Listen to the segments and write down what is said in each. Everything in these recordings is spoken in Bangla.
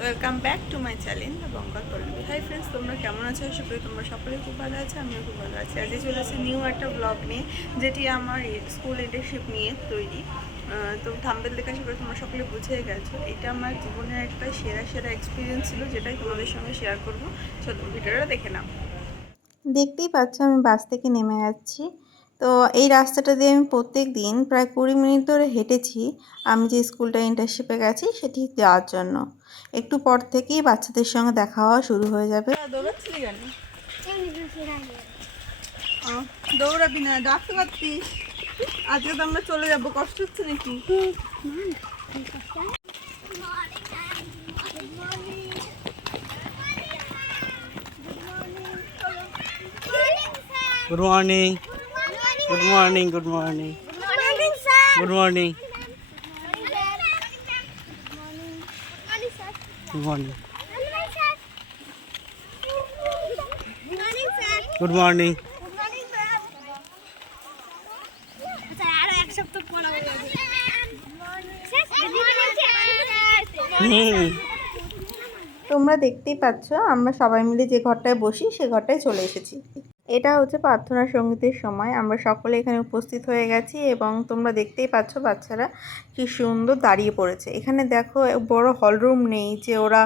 Welcome back to my channel Bangal Pallabi. Hi friends, তোমরা কেমন আছো? আশা করি তোমরা সকলেই খুব ভালো আছো, আমিও খুব ভালো আছি। আজকে চলে আসছি নিউ একটা ব্লগ নিয়ে, যেটি আমার স্কুল লিডারশিপ নিয়ে তৈরি। তো থাম্বনেল দেখে আশা করি তোমরা সকলে বুঝে গেছো, এটা আমার জীবনের একটা সেরা এক্সপিরিয়েন্স ছিল, যেটাই তোমাদের সঙ্গে শেয়ার করবো। চলো ভিডিওটা দেখে নাও। দেখতেই পাচ্ছ আমি বাস থেকে নেমে যাচ্ছি। তো এই রাস্তাটা দিয়ে আমি প্রত্যেক দিন প্রায় 20 মিনিট ধরে হেঁটেছি। আমি যে স্কুলটা ইন্টার্নশিপে গেছি সেটি যাওয়ার জন্য। একটু পর থেকেই বাচ্চাদের সঙ্গে দেখা হওয়া শুরু হয়ে যাবে। দৌড়াচ্ছিলি কেন? দৌড়াবি না, ডাকতে পারতিস। আজকে তো আমরা চলে যাবো, কষ্ট হচ্ছে নাকি? Good morning. Good morning. Good morning. Good morning. Good morning. Good morning. তোমরা দেখতেই পাচ্ছ আমরা সবাই মিলে যে ঘরটায় বসি সে ঘরটায় চলে এসেছি। এটা হচ্ছে প্রার্থনা সঙ্গীতের সময়। আমরা সকলে এখানে উপস্থিত হয়ে গেছি এবং তোমরা দেখতেই পাচ্ছ বাচ্চারা কি সুন্দর দাঁড়িয়ে পড়েছে। এখানে দেখো বড় হলরুম নেই যে ওরা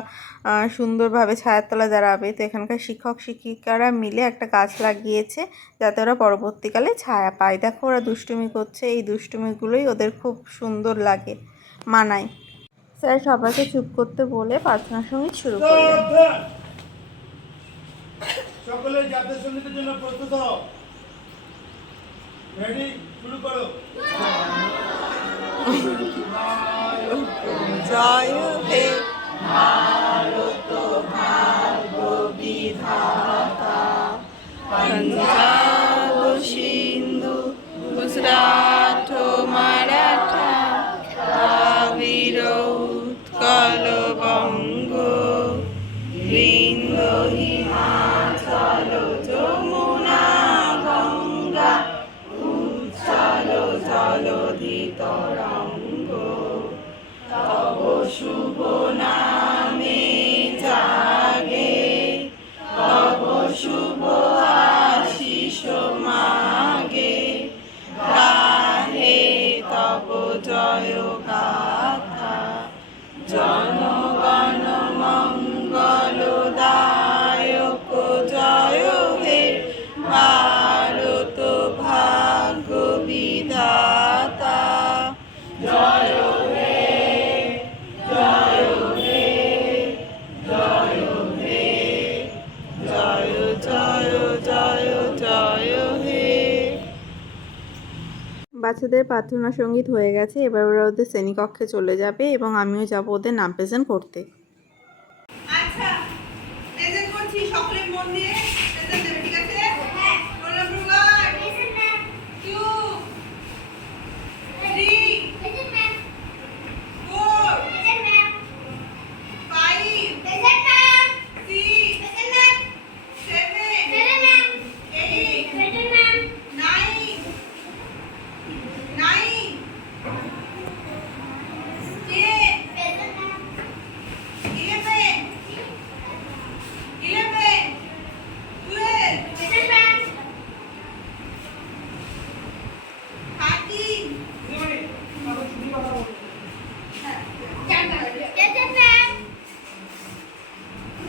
সুন্দরভাবে ছায়ার তলায় দাঁড়াবে। তো এখানকার শিক্ষক শিক্ষিকারা মিলে একটা গাছ লাগিয়েছে যাতে ওরা পরবর্তীকালে ছায়া পায়। দেখো ওরা দুষ্টুমি করছে, এই দুষ্টুমিগুলোই ওদের খুব সুন্দর লাগে, মানায়। স্যার সবাইকে চুপ করতে বলে প্রার্থনা সঙ্গীত শুরু করলেন। সকলে জাতীয় সঙ্গীতের জন্য প্রস্তুত হও। রেডি, শুরু করো। জয় হে ভারত ভাগ্য বিধাতা, পাঞ্জাব সিন্ধু গুজরাট মারাঠা, দ্রাবিড় উৎকল বঙ্গ, বৃন্দ হিমাচল যমুনা গঙ্গা, উচ্ছল জলধি তরঙ্গ, তব শুভ নামে জাগে, তব শুভ আশিস মাগে, গাহে তব জয় গাথা, জনগণ মঙ্গলদায়ক, জয় হে ভারত ভাগ্য বিধাতা, জয় হে, জয় হে, জয় হে, জয় জয় জয় জয় হে। বাচ্চাদের প্রার্থনা সঙ্গীত হয়ে গেছে, এবার ওরা ওদের শ্রেণীকক্ষে চলে যাবে এবং আমিও যাব ওদের নাম প্রেজেন্ট করতে। আচ্ছা, প্রেজেন্ট করছি, সকলে মন দিয়ে প্রেজেন্ট দেবে, ঠিক আছে? হ্যাঁ। Roll number 1, present ma'am. 2, 3, present ma'am. 4, present ma'am. 5, present ma'am. 6, present ma'am. 7, present ma'am. 8, present ma'am. 9, 9, 10, present ma'am. 11, 11, 12, present ma'am. 13, present ma'am.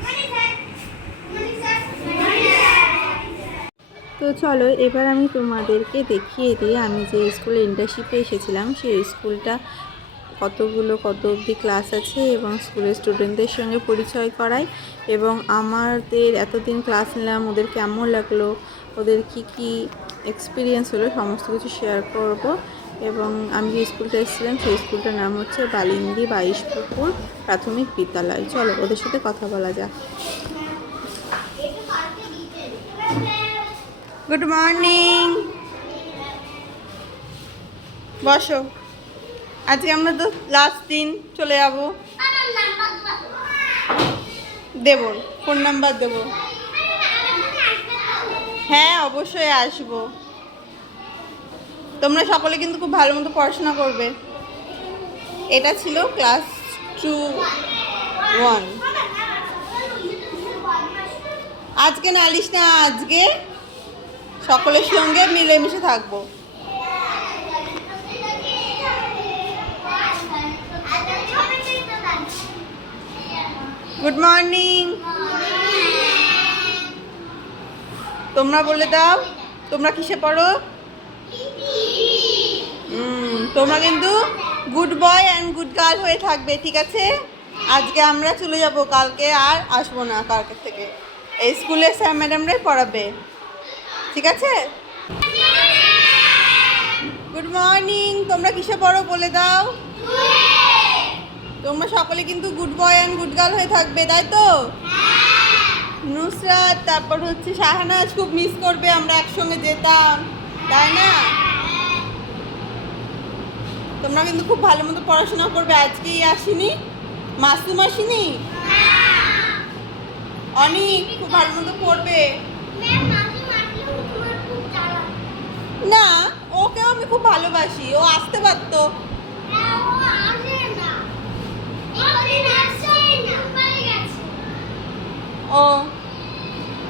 Morning sir. Morning sir. Morning sir. তো চলো এবার আমি তোমাদেরকে দেখিয়ে দিই আমি যে স্কুলে ইন্টার্নশিপে এসেছিলাম সেই স্কুলটা কত অবধি ক্লাস আছে এবং স্কুলের স্টুডেন্টদের সঙ্গে পরিচয় করাই এবং আমাদের এতদিন ক্লাস নিলাম ওদের কেমন লাগলো, ওদের কি এক্সপিরিয়েন্স হলো সমস্ত কিছু শেয়ার করব। এবং আমি যে স্কুলটা এসেছিলাম সেই স্কুলটার নাম হচ্ছে বালিন্দি 22 পুকুর প্রাথমিক বিদ্যালয়। চলো ওদের সাথে কথা বলা যাক। গুড মর্নিং, বসো। আজকে আমরা তো লাস্ট দিন চলে যাবো। দেব, ফোন নাম্বার দেব। হ্যাঁ অবশ্যই আসবো। তোমরা সকলে কিন্তু খুব ভালো মতো পড়াশোনা করবে। এটা ছিল ক্লাস 2 ওয়ান। আজকে নালিশ না, আজকে সকলের সঙ্গে মিলেমিশে থাকবো। Good morning. তোমরা বলে দাও তোমরা কিসে পড়ো? তোমরা কিন্তু good boy and good girl হয়ে থাকবে, ঠিক আছে? আজকে আমরা চলে যাব, কালকে আর আসবো না। কালকে থেকে এই স্কুলে স্যার ম্যাডামরাই পড়াবে, ঠিক আছে? Good morning. তোমরা কিসে পড়ো বলে দাও। তোমরা সকলে কিন্তু good boy and good girl হয়ে থাকবে, তাই তো? নুসরাত, তারপর হচ্ছে শাহানাজ খুব মিস করবে, আমরা একসঙ্গে যেতাম, তাই না? তোমরা কিন্তু খুব ভালো মতো পড়াশোনা করবে। আজকেই আসিনি, মাসুম আসেনি, অনেক খুব ভালো মতো পড়বে। না, ওকেও আমি খুব ভালোবাসি, ও আসতে পারতো। ও,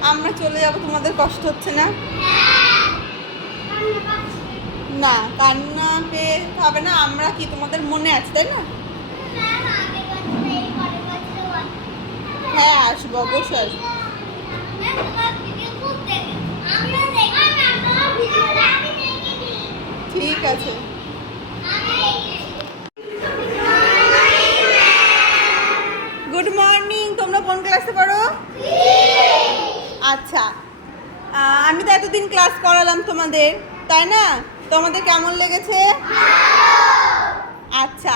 আমরা চলে যাব, তোমাদের কষ্ট হচ্ছে না? না, কান্না পেয়ে হবে না। আমরা কি তোমাদের মনে আছে, তাই না? হ্যাঁ, আসবো, অবশ্যই আসবো। ঠিক আছে। Good morning. তোমরা কোন ক্লাসে পড়ো? আচ্ছা, আমি তো এতদিন ক্লাস করালাম তোমাদের, তাই না? তোমাদের কেমন লেগেছে? আচ্ছা,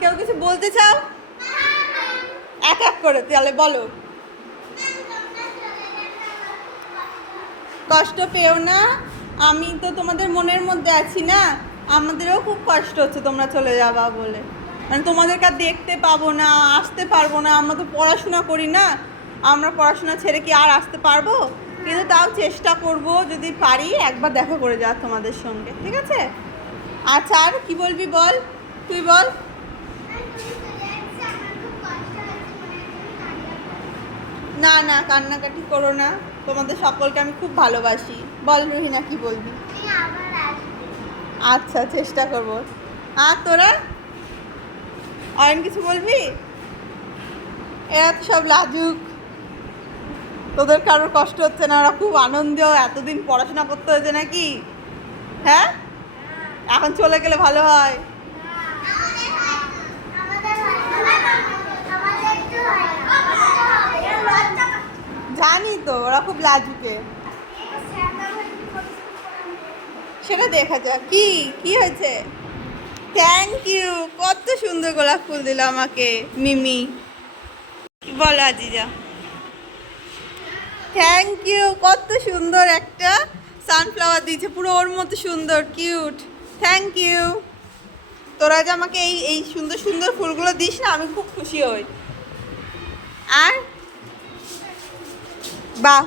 কেউ কিছু বলতে চাও? এক এক করে তাহলে বলো। কষ্ট পেও না, আমি তো তোমাদের মনের মধ্যে আছি না। আমাদেরও খুব কষ্ট হচ্ছে তোমরা চলে যাবা বলে, মানে তোমাদেরকে আর দেখতে পাবো না, আসতে পারবো না। আমরা তো পড়াশোনা করি না, আমরা পড়াশোনা ছেড়ে কি আর আসতে পারবো? কিন্তু তাও চেষ্টা করব, যদি পারি একবার দেখা করে যাওয়া তোমাদের সঙ্গে, ঠিক আছে? আচ্ছা, আর কি বলবি বল, তুই বল। না না, কান্নাকাটি করো না, তোমাদের সকলকে আমি খুব ভালোবাসি। বল রুহিনা, কি বলবি? আচ্ছা, চেষ্টা করব। আর তোরা অয়ন কিছু বলবি? এরা তো সব লাজুক, তোদের কারোর কষ্ট হচ্ছে না, ওরা খুব আনন্দ। এতদিন পড়াশোনা করতে হয়েছে নাকি? হ্যাঁ, এখন চলে গেলে ভালো হয়। জানি তো, ওরা খুব লাজুকে। সেটা দেখা যাক। কি কি হয়েছে? থ্যাংক ইউ, কত সুন্দর গোলাপ ফুল দিল আমাকে মিমি। বলো আজিজা। থ্যাংক ইউ, কত সুন্দর একটা সানফ্লাওয়ার দিয়েছে, পুরো ওর মতো সুন্দর, কিউট। Thank you. তোরা যে আমাকে এই এই সুন্দর সুন্দর ফুলগুলো দিস না, আমি খুব খুশি হই। আর বাহ,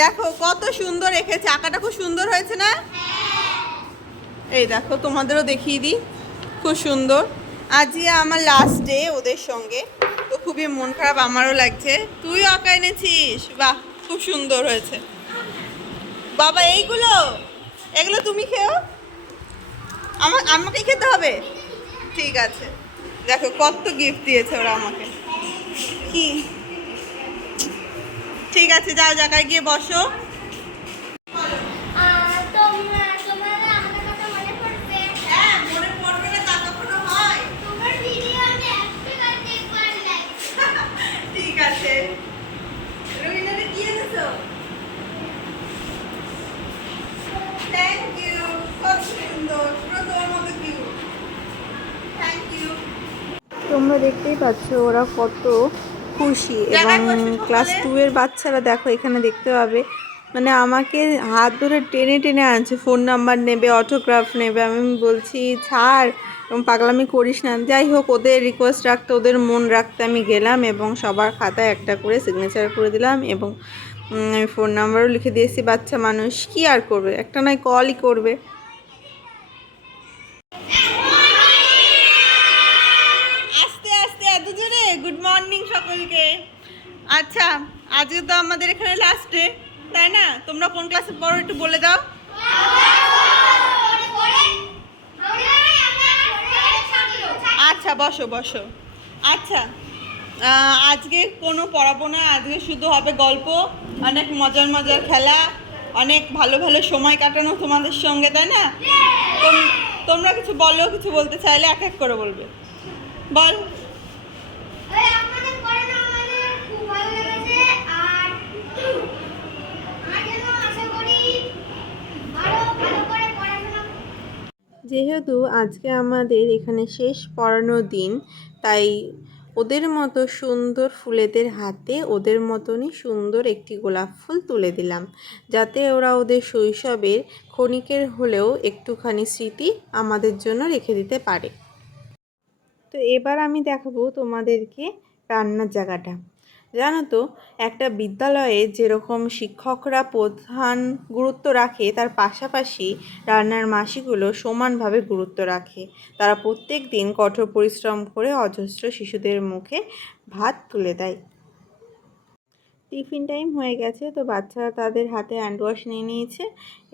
দেখো কত সুন্দর রেখেছে, আঁকাটা খুব সুন্দর হয়েছে না? এই দেখো, তোমাদেরও দেখিয়ে দিই, খুব সুন্দর। আজকে আমার লাস্ট ডে ওদের সঙ্গে, তো খুবই মন খারাপ আমারও লাগছে। তুইও আঁকা এনেছিস? বাহ, খুব সুন্দর হয়েছে বাবা। এগুলো তুমি খেও, আমাকে খেতে হবে? ঠিক আছে। দেখো কত গিফট দিয়েছে ওরা আমাকে। কি, ঠিক আছে, যাও জায়গায় গিয়ে বসো। হ্যাঁ, মনে পড়বে না তা কখনো হয়? ঠিক আছে। রবীন্দ্রনাথ কি এনেছো? থ্যাংক ইউ, কত সুন্দর, পুরো তোর মতো কিউট। Thank you. তোমরা দেখতেই পাচ্ছ ওরা কত খুশি, এবং ক্লাস 2 এর বাচ্চারা দেখো এখানে দেখতে পাবে, মানে আমাকে হাত ধরে টেনে টেনে আনছে, ফোন নাম্বার নেবে, অটোগ্রাফ নেবে। আমি বলছি ছাড়, এবং পাগলামি করিস না। যাই হোক, ওদের রিকোয়েস্ট রাখতে, ওদের মন রাখতে আমি গেলাম, এবং সবার খাতায় একটা করে সিগনেচার করে দিলাম, এবং আমি ফোন নাম্বারও লিখে দিয়েছি। বাচ্চা মানুষ কি আর করবে, একটা নয় কলই করবে। আস্তে আস্তে, এত জোরে? গুড মর্নিং সকলকে। আচ্ছা, আজকে তো আমাদের এখানে লাস্ট ডে, তাই না? তোমরা কোন ক্লাসে পড়ো একটু বলে দাও। আচ্ছা, বসো বসো। আচ্ছা, আজকে কোনো পড়াবো না, আজকে শুধু হবে গল্প, অনেক মজার মজার খেলা, অনেক ভালো ভালো সময় কাটানো তোমাদের সঙ্গে, তাই না? তোমরা কিছু বলো, কিছু বলতে চাইলে এক এক করে বলবে। বল। যেহেতু আজকে আমাদের এখানে শেষ পড়ানোর দিন, তাই ওদের মতো সুন্দর ফুলেদের হাতে ওদের মতনই সুন্দর একটি গোলাপ ফুল তুলে দিলাম, যাতে ওরা ওদের শৈশবের ক্ষণিকের হলেও একটুখানি স্মৃতি আমাদের জন্য রেখে দিতে পারে। তো এবার আমি দেখাবো তোমাদেরকে রান্নার জায়গাটা। জানো তো, একটা বিদ্যালয়ে যেরকম শিক্ষকরা প্রধান গুরুত্ব রাখে, তার পাশাপাশি রান্নার মাসিগুলো সমানভাবে গুরুত্ব রাখে। তারা প্রত্যেক দিন কঠোর পরিশ্রম করে অজস্র শিশুদের মুখে ভাত তুলে দেয়। টিফিন টাইম হয়ে গেছে, তো বাচ্চারা তাদের হাতে হ্যান্ড ওয়াশ নিয়ে নিয়েছে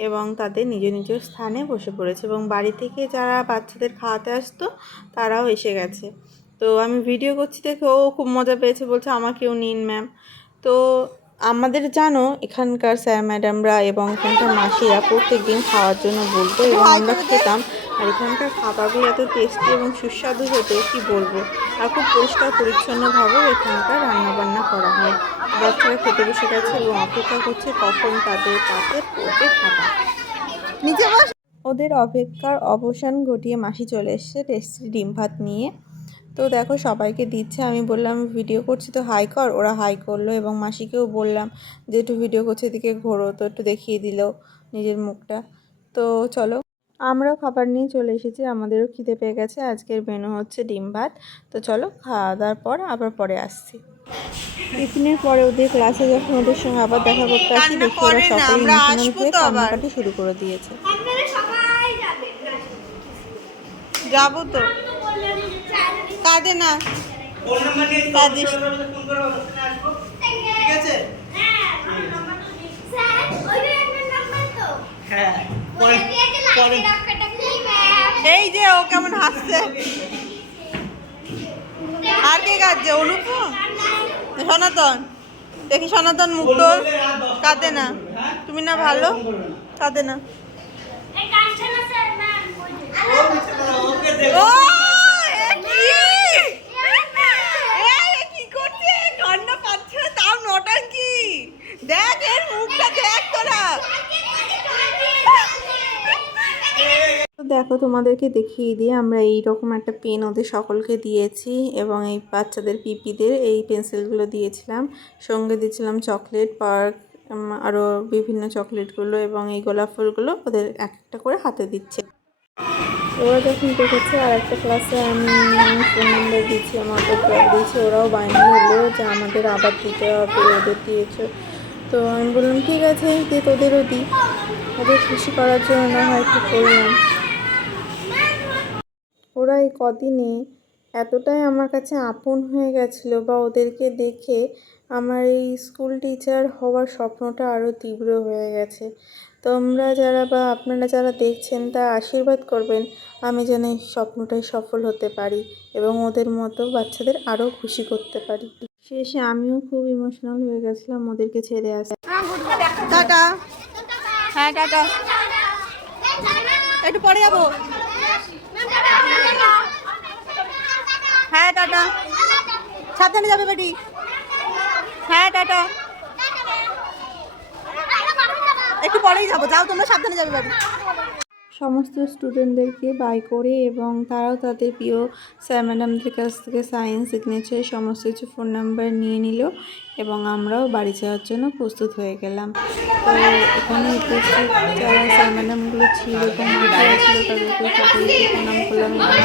এবং তাদের নিজ নিজ স্থানে বসে পড়েছে, এবং বাড়ি থেকে যারা বাচ্চাদের খাওয়াতে আসতো তারাও এসে গেছে। তো আমি ভিডিও করছি দেখে ও খুব মজা পেয়েছে, বলছে আমাকেও নিন ম্যাম। তো আমাদের জানো এখানকার স্যার ম্যাডামরা এবং এখানকার মাসিরা প্রত্যেক দিন খাওয়ার জন্য বলতো এবং আমরা খেতাম। আর এখানকার খাবারগুলো এত টেস্টি এবং সুস্বাদু হতো কি বলবো। আর খুব পরিষ্কার পরিচ্ছন্নভাবেও এখানকার রান্নাবান্না করা হয়। বাচ্চারা খেতে বসে গেছে এবং অপেক্ষা করছে কখন তাদের পাতে পড়বে খাবার। নিচে বস। ওদের অপেক্ষার অবসান ঘটিয়ে মাসি চলে এসছে টেস্টি ডিম ভাত নিয়ে। তো দেখো সবাইকে দিচ্ছে। আমি বললাম ভিডিও করছি তো হাই কর, ওরা হাই করলো, এবং মাসিকেও বললাম যে একটু ভিডিও করছে এদিকে ঘোরো, তো একটু দেখিয়ে দিল নিজের মুখটা। তো চলো, আমরাও খাবার নিয়ে চলে এসেছি, আমাদেরও খিদে পেয়ে গেছে। আজকের মেনু হচ্ছে ডিম ভাত। তো চলো, খাওয়া দাওয়ার পর আবার পরে আসছি। টিফিনের পরে ওদের ক্লাসে যখন ওদের সঙ্গে আবার দেখা করতে আসি, দেখি ওরা সকলে ইমোশনাল হয়ে কান্নাকাটি শুরু করে দিয়েছে। যাবো তো, কাঁদে না, কাঁদিস। ঠিক আছে? হ্যাঁ, পরে এই যে ও কেমন হাসছে। আর কে কাঁদছে? অনুপম, সনাতন। দেখি সনাতন মুখ তোর, কাঁদে না। তুমি না ভালো, কাঁদে না। ওকে দেখো। ও এ কি করছে? কান্না পাচ্ছে তাও নটাঙ্কি। দেখ এর মুখটা, দেখ তোরা। তো দেখো তোমাদেরকে দেখিয়ে দিয়ে আমরা এই রকম একটা পেন ওদের সকলকে দিয়েছি, এবং এই বাচ্চাদের পিপিদের এই পেন্সিলগুলো দিয়েছিলাম, সঙ্গে দিয়েছিলাম চকলেট, পার্ক, আরও বিভিন্ন চকলেটগুলো, এবং এই গোলাপ ফুলগুলো ওদের এক একটা করে হাতে দিচ্ছে। ওরা যখন দেখেছে আর একটা ক্লাসে আমি ফোন নাম্বার দিচ্ছি, আমার অটোগ্রাফ দিয়েছি, ওরাও বায়না হলো যে আমাদের আবার দিতে হবে, ওদের দিয়েছো। তো আমি বললাম ঠিক আছে, দিয়ে তোদেরও দিই, ওদের খুশি করার জন্য না হয় একটু করলাম। ওরা এই কদিনে এতটাই আমার কাছে আপন হয়ে গেছিলো, বা ওদেরকে দেখে আমার এই স্কুল টিচার হওয়ার স্বপ্নটা আরও তীব্র হয়ে গেছে। তোমরা যারা বা আপনারা যারা দেখছেন তারা আশীর্বাদ করবেন আমি যেন এই স্বপ্নটাই সফল হতে পারি এবং ওদের মতো বাচ্চাদের আরও খুশি করতে পারি। শেষে আমিও খুব ইমোশনাল হয়ে গেছিলাম ওদেরকে ছেড়ে আসতে। টাটা। হ্যাঁ টাটা, একটু পরে যাবো। হ্যাঁ টাটা, সাবধানে যাবে বেটি। হ্যাঁ টাটা, একটু পরেই যাবো, যাও তোমরা, সাবধানে যাবে বাড়ি। সমস্ত স্টুডেন্টদেরকে বাই করে এবং তারাও তাদের প্রিয় স্যার ম্যাডামদের কাছ থেকে সাইন, সিগনেচার সমস্ত কিছু ফোন নাম্বার নিয়ে নিল, এবং আমরাও বাড়ি যাওয়ার জন্য প্রস্তুত হয়ে গেলাম। তো এখানে উপস্থিত যারা স্যার ম্যাডামগুলো ছিল এবং মাটিরা ছিল তাদেরকে সকলকে প্রণাম করলাম এবং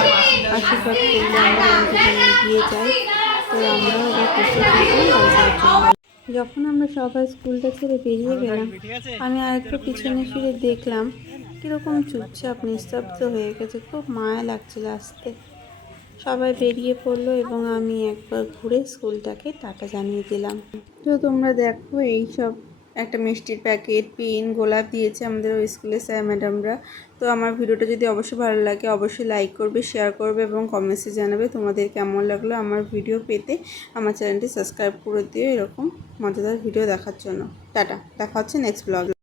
আশীর্বাদ করলাম আমরা এগিয়ে যাই। তো আমরাও এবার প্রস্তুত হয়ে গেলাম বাড়ি যাওয়ার জন্য। যখন আমরা সবাই স্কুলটা ছেড়ে বেরিয়ে গেলাম, আমি আরেকটু পিছনে ফিরে দেখলাম কীরকম চুপচাপ নিস্তব্ধ হয়ে গেছে। খুব মায়া লাগছিল আসতে। সবাই বেরিয়ে পড়লো এবং আমি একবার ঘুরে স্কুলটাকে টাটা জানিয়ে দিলাম। তো তোমরা দেখো এই সব একটা মিষ্টির প্যাকেট, পেন, গোলাপ দিয়েছে আমাদের ওই স্কুলের স্যার ম্যাডামরা। তো আমার ভিডিওটা যদি অবশ্যই ভালো লাগে অবশ্যই লাইক করবে, শেয়ার করবে এবং কমেন্টসে জানাবে তোমাদের কেমন লাগলো আমার ভিডিও পেতে। আমার চ্যানেলটি সাবস্ক্রাইব করে দিও এরকম মজাদার ভিডিও দেখার জন্য। টাটা, দেখা হচ্ছে নেক্সট ব্লগে।